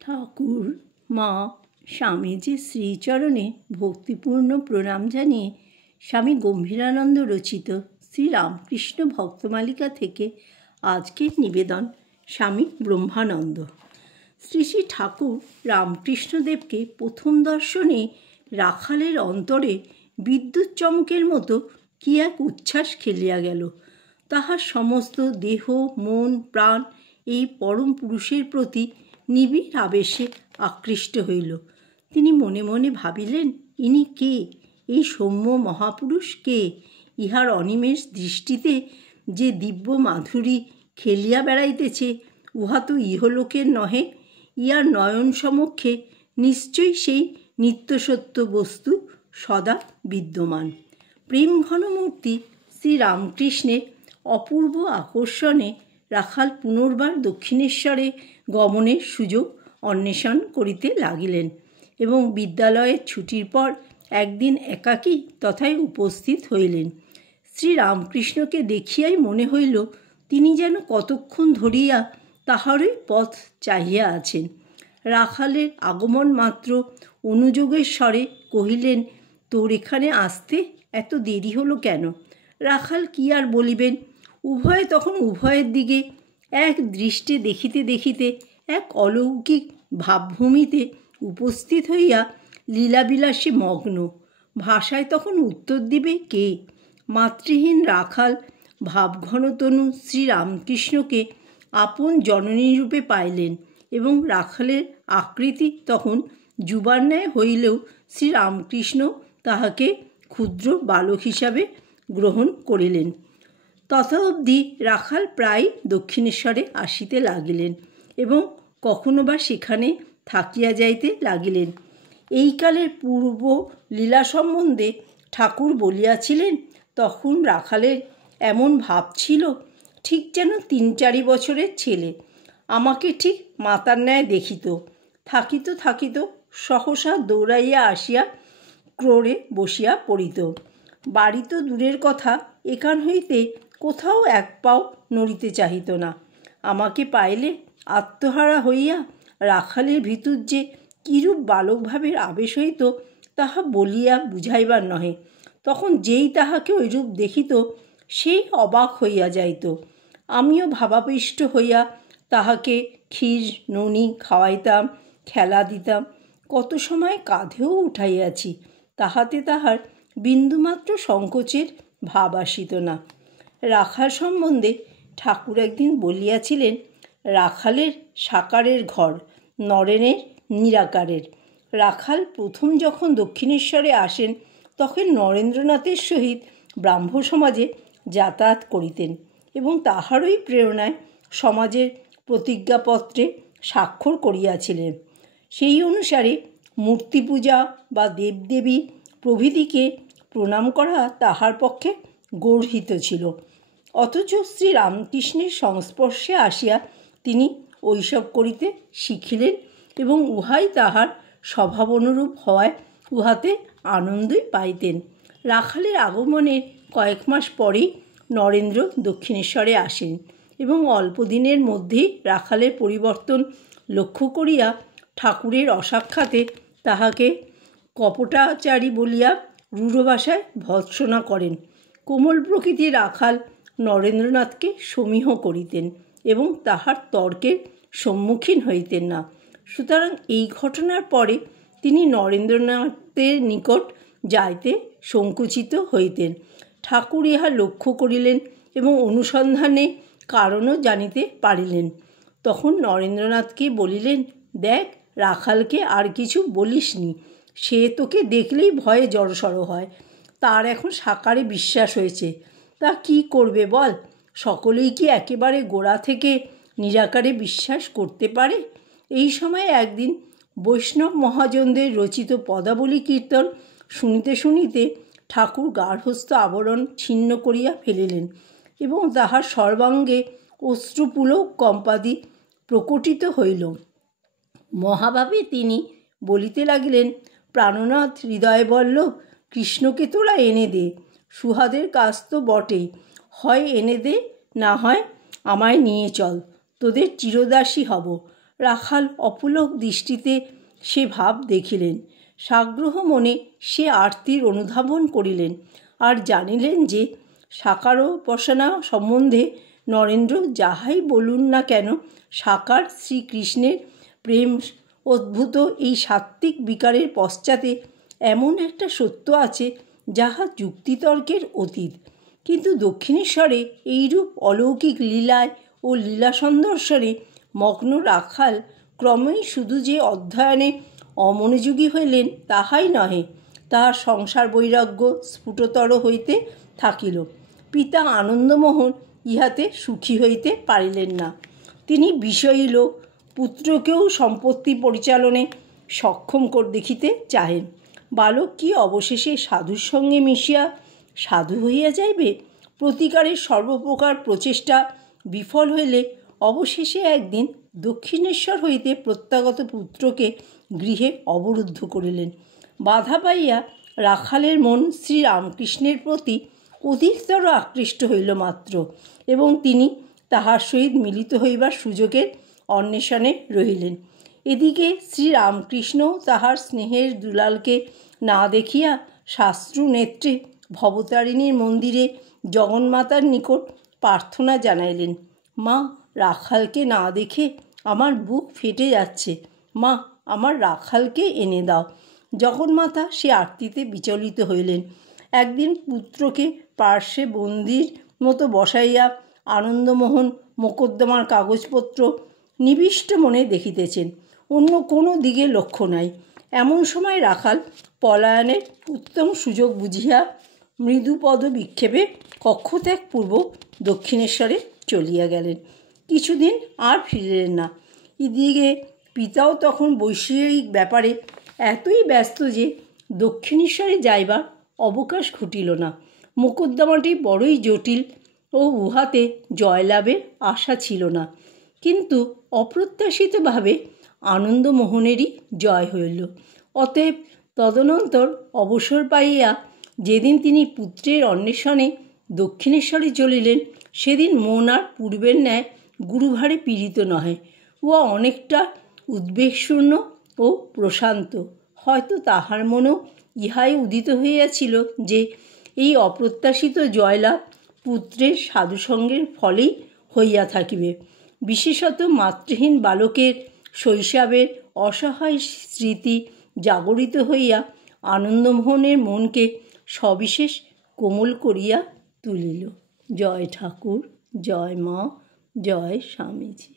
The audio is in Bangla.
ঠাকুর মা স্বামীজির শ্রীচরণে ভক্তিপূর্ণ প্রণাম জানিয়ে স্বামী গম্ভীরানন্দ রচিত শ্রীরামকৃষ্ণ ভক্তমালিকা থেকে আজকের নিবেদন স্বামী ব্রহ্মানন্দ। শ্রী শ্রী ঠাকুর রামকৃষ্ণদেবকে প্রথম দর্শনে রাখালের অন্তরে বিদ্যুৎ চমকের মতো কি এক উচ্ছ্বাস খেলিয়া গেল। তাহার সমস্ত দেহ মন প্রাণ এই পরম পুরুষের প্রতি নিবিড় আবেশে আকৃষ্ট হইল। তিনি মনে মনে ভাবিলেন, ইনি কে? এই সৌম্য মহাপুরুষ কে? ইহার অনিমেষ দৃষ্টিতে যে দিব্য মাধুরী খেলিয়া বেড়াইতেছে, উহা তো ইহলোকের নহে। ইহার নয়ন সমক্ষে নিশ্চয়ই সেই নিত্যসত্য বস্তু সদা বিদ্যমান। প্রেম ঘনমূর্তি শ্রীরামকৃষ্ণের অপূর্ব আকর্ষণে রাখাল পুনর্বার দক্ষিণেশ্বরে গমনের সুযোগ অন্বেষণ করিতে লাগিলেন এবং বিদ্যালয়ের ছুটির পর একদিন একাকী তথায় উপস্থিত হইলেন। শ্রীরামকৃষ্ণকে দেখিয়াই মনে হইল তিনি যেন কতক্ষণ ধরিয়া তাহারই পথ চাহিয়া আছেন। রাখালের আগমন মাত্র অনুযোগের স্বরে কহিলেন, তোর এখানে আসতে এত দেরি হলো কেন? রাখাল কি আর বলিবেন, উভয়ে তখন উভয়ের দিকে এক দৃষ্টে দেখিতে দেখিতে এক অলৌকিক ভাবভূমিতে উপস্থিত হইয়া লীলাবিলাসে মগ্ন। ভাষায় তখন উত্তর দিবে কে? মাতৃহীন রাখাল ভাবঘনতনু শ্রীরামকৃষ্ণকে আপন জননীরূপে পাইলেন এবং রাখালের আকৃতি তখন যুবার ন্যায় হইলেও শ্রীরামকৃষ্ণ তাহাকে ক্ষুদ্র বালক হিসাবে গ্রহণ করিলেন। তথা অবধি রাখাল প্রায় দক্ষিণেশ্বরে আসিতে লাগিলেন এবং কখনো বা সেখানে থাকিয়া যাইতে লাগিলেন। এই কালের পূর্ব লীলা সম্বন্ধে ঠাকুর বলিয়াছিলেন, তখন রাখালের এমন ভাব ছিল ঠিক যেন 3-4 বছরের ছেলে। আমাকে ঠিক মাতার ন্যায় দেখিত। থাকিত সহসা দৌড়াইয়া আসিয়া ক্রোড়ে বসিয়া পড়িত। বাড়ি তো দূরের কথা, এখান হইতে কোথাও এক পাও নড়িতে চাহিত না। আমাকে পাইলে আত্মহারা হইয়া রাখালের ভিতর যে কিরূপ বালকভাবের আবেশ হইত তাহা বলিয়া বুঝাইবার নহে। তখন যেই তাহাকে ওইরূপ দেখিত সেই অবাক হইয়া যাইত। আমিও ভাবাবিষ্ট হইয়া তাহাকে ক্ষীর ননি খাওয়াইতাম, খেলা দিতাম, কত সময় কাঁধেও উঠাইয়াছি, তাহাতে তাহার বিন্দুমাত্র সংকোচের ভাব আসিত না। রাখাল সম্বন্ধে ঠাকুর একদিন বলিয়াছিলেন, রাখালের সাকারের ঘর, নরেনের নিরাকারের। রাখাল প্রথম যখন দক্ষিণেশ্বরে আসেন তখন নরেন্দ্রনাথের সহিত ব্রাহ্ম সমাজে যাতায়াত করিতেন এবং তাহারই প্রেরণায় সমাজের প্রতিজ্ঞাপত্রে স্বাক্ষর করিয়াছিলেন। সেই অনুসারে মূর্তি পূজা বা দেবদেবী প্রভৃতিকে প্রণাম করা তাহার পক্ষে গর্হিত ছিল। অথচ শ্রীরামকৃষ্ণের সংস্পর্শে আসিয়া তিনি ওইসব করিতে শিখিলেন এবং উহাই তাহার স্বভাব অনুরূপ হওয়ায় উহাতে আনন্দই পাইতেন। রাখালের আগমনের কয়েক মাস পরেই নরেন্দ্র দক্ষিণেশ্বরে আসেন এবং অল্প দিনের মধ্যেই রাখালের পরিবর্তন লক্ষ্য করিয়া ঠাকুরের অসাক্ষাতে তাহাকে কপটাচারী বলিয়া রূঢ় ভাষায় ভর্ৎসনা করেন। কোমল প্রকৃতির রাখাল নরেন্দ্রনাথকে সমীহ করিতেন এবং তাহার তর্কের সম্মুখীন হইতেন না। সুতরাং এই ঘটনার পরে তিনি নরেন্দ্রনাথের নিকট যাইতে সংকুচিত হইতেন। ঠাকুর ইহা লক্ষ্য করিলেন এবং অনুসন্ধানে কারণও জানিতে পারিলেন। তখন নরেন্দ্রনাথকে বলিলেন, দেখ, রাখালকে আর কিছু বলিস নি, সে তোকে দেখলেই ভয়ে জড়সড় হয়। তার এখন সাকারে বিশ্বাস হয়েছে। তা কি করবে বল? সকলেই কি একেবারে গোড়া থেকে নিরাকারে বিশ্বাস করতে পারে? এই সময় একদিন বৈষ্ণব মহাজনদের রচিত পদাবলী কীর্তন শুনিতে শুনিতে ঠাকুর গার্হস্থ্য আবরণ ছিন্ন করিয়া ফেলিলেন এবং তাহার সর্বাঙ্গে অশ্রুপুলক কম্পাদি প্রকটিত হইল। মহাভাবে তিনি বলিতে লাগিলেন, প্রাণনাথ হৃদয়বল্লভ, কৃষ্ণকে তোরা এনে দে। সুহাদের কাজ তো বটেই, হয় এনে দে, না হয় আমায় নিয়ে চল, তোদের চিরদাসী হব। রাখাল অপুলক দৃষ্টিতে সে ভাব দেখিলেন। সাগ্রহ মনে সে আরতির অনুধাবন করিলেন, আর জানিলেন যে সাকারোপাসনা সম্বন্ধে নরেন্দ্র যাহাই বলুন না কেন, সাকার শ্রীকৃষ্ণের প্রেম অদ্ভুত এই সাত্ত্বিক বিকারের পশ্চাতে এমন একটা সত্য আছে যাহা যুক্তিতর্কের অতীত। কিন্তু দক্ষিণেশ্বরে এইরূপ অলৌকিক লীলায় ও লীলা সন্দর্শনে মগ্ন রাখাল ক্রমেই শুধু যে অধ্যয়নে অমনোযোগী হইলেন তাহাই নহে, তাহার সংসার বৈরাগ্য স্ফুটতর হইতে থাকিল। পিতা আনন্দমোহন ইহাতে সুখী হইতে পারিলেন না। তিনি বিষয়ী লোক, পুত্রকেও সম্পত্তি পরিচালনে সক্ষম দেখিতে চাহেন। বালক কি অবশেষে সাধুর সঙ্গে মিশিয়া সাধু হইয়া যাইবে? প্রতিকারের সর্বপ্রকার প্রচেষ্টা বিফল হইলে অবশেষে একদিন দক্ষিণেশ্বর হইতে প্রত্যাগত পুত্রকে গৃহে অবরুদ্ধ করিলেন। বাধা পাইয়া রাখালের মন শ্রীরামকৃষ্ণের প্রতি অধিকতর আকৃষ্ট হইল মাত্র, এবং তিনি তাহার সহিত মিলিত হইবার সুযোগের অন্বেষণে রহিলেন। এদিকে শ্রীরামকৃষ্ণও তাহার স্নেহের দুলালকে না দেখিয়া শাস্ত্রু নেত্রে ভবতারিণীর মন্দিরে জগন্মাতার নিকট প্রার্থনা জানাইলেন। মা, রাখালকে না দেখে আমার বুক ফেটে যাচ্ছে। মা, আমার রাখালকে এনে দাও। জগন্মাতা সে আরতিতে বিচলিত হইলেন। একদিন পুত্রকে পার্শ্বে বন্দির মতো বসাইয়া আনন্দমোহন মোকদ্দমার কাগজপত্র নিবিষ্ট মনে দেখিতেছেন, অন্য কোনো দিকে লক্ষ্য নাই। এমন সময় রাখাল পলায়নের উত্তম সুযোগ বুঝিয়া মৃদুপদ বিক্ষেপে কক্ষত্যাগপূর্বক দক্ষিণেশ্বরে চলিয়া গেলেন। কিছুদিন আর ফিরিলেন না। এদিকে পিতাও তখন বৈষয়িক ব্যাপারে এতই ব্যস্ত যে দক্ষিণেশ্বরে যাইবার অবকাশ ঘটিল না। মোকদ্দমাটি বড়ই জটিল ও উহাতে জয়লাভের আশা ছিল না, কিন্তু অপ্রত্যাশিতভাবে আনন্দমোহনেরই জয় হইল। অতএব তদনন্তর অবসর পাইয়া যেদিন তিনি পুত্রের অন্বেষণে দক্ষিণেশ্বরে চলিলেন, সেদিন মন আর পূর্বের ন্যায় গুরুভারে পীড়িত নহে, উহা অনেকটা উদ্বেগশূন্য ও প্রশান্ত। হয়তো তাহার মনেও ইহাই উদিত হইয়াছিল যে এই অপ্রত্যাশিত জয়লাভ পুত্রের সাধুসঙ্গের ফলেই হইয়া থাকিবে। বিশেষত মাতৃহীন বালকের শৈশবের অসহায় স্মৃতি জাগরিত হইয়া আনন্দমোহনের মনকে সবিশেষ কোমল করিয়া তুলিল। জয় ঠাকুর, জয় মা, জয় স্বামীজি।